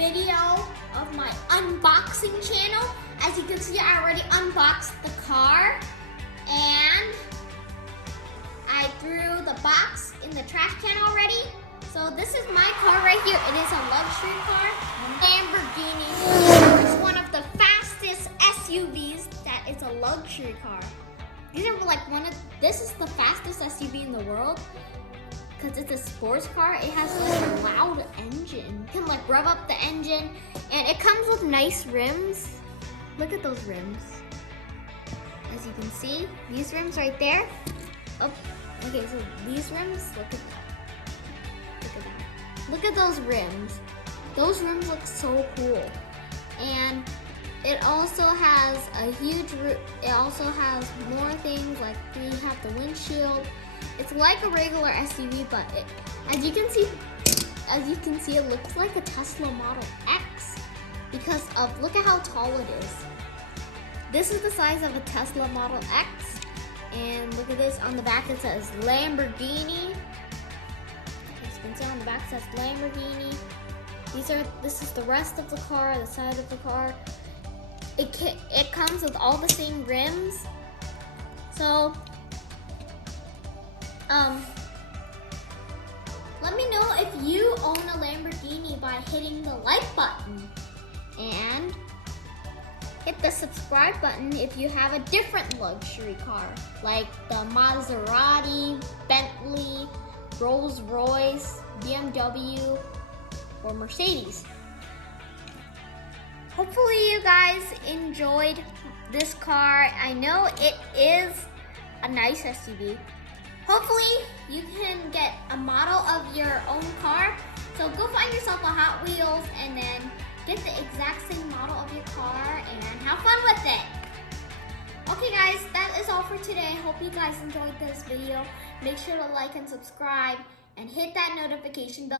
video of my unboxing channel. As you can see, I already unboxed the car and I threw the box in the trash can already. So this is my car right here. It is a luxury car, Lamborghini. It's one of the fastest SUVs that is a luxury car. These are like this is the fastest SUV in the world. Because it's a sports car, it has like a loud engine. You can like rev up the engine, and it comes with nice rims. Look at those rims. As you can see, these rims right there. Oh, okay, so these rims, look at that. Look at those rims. Those rims look so cool. And it also has a huge, it also has more things like we have the windshield. It's like a regular SUV, but as you can see, it looks like a Tesla Model X because of, look at how tall it is. This is the size of a Tesla Model X, and look at this, on the back it says Lamborghini. As you can see on the back it says Lamborghini. This is the rest of the car, the side of the car. It comes with all the same rims. So, let me know if you own a Lamborghini by hitting the like button and hit the subscribe button if you have a different luxury car like the Maserati, Bentley, Rolls-Royce, BMW, or Mercedes. Hopefully you guys enjoyed this car. I know it is a nice SUV. Hopefully you can get a model of your own car. So go find yourself a Hot Wheels and then get the exact same model of your car and have fun with it. Okay guys, that is all for today. Hope you guys enjoyed this video. Make sure to like and subscribe and hit that notification bell.